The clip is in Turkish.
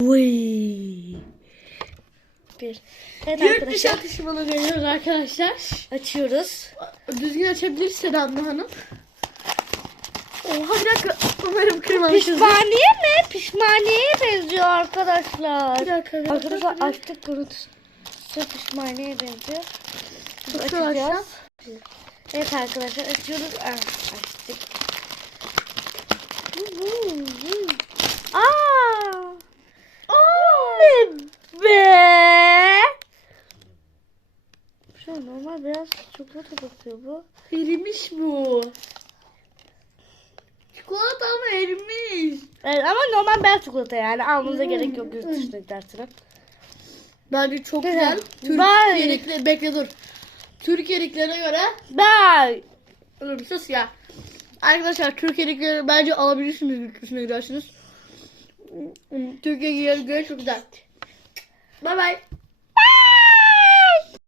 Uy. Bir. Evet dışı arkadaşlar atışmalı deniyoruz arkadaşlar. açıyoruz. Düzgün açabilirse Damla Hanım. Oha bir dakika. Umarım kırmamışızdır. Pişmaniye mi? Pişmaniyeye benziyor arkadaşlar. Bir dakika. bir dakika. Arkadaşlar açtık görüntüsü pişmaniye benziyor. Açacağız. Evet arkadaşlar açıyoruz. Ah, açtık. Şu normal beyaz çikolata bakıyor bu. Erimiş bu. Çikolata ama erimiş. Evet ama normal beyaz çikolata yani almanıza gerek yok yurt dışına gidersiniz. Bence çok Güzel. Bye. Türkiye'dekiler bekle dur. Türkiye'dekilerine göre Bye. Bir sus ya. Arkadaşlar Türkiye'dekileri bence alabilirsiniz yurt dışına gidersiniz. Türkiye'ye göre çok güzel. Bye bye.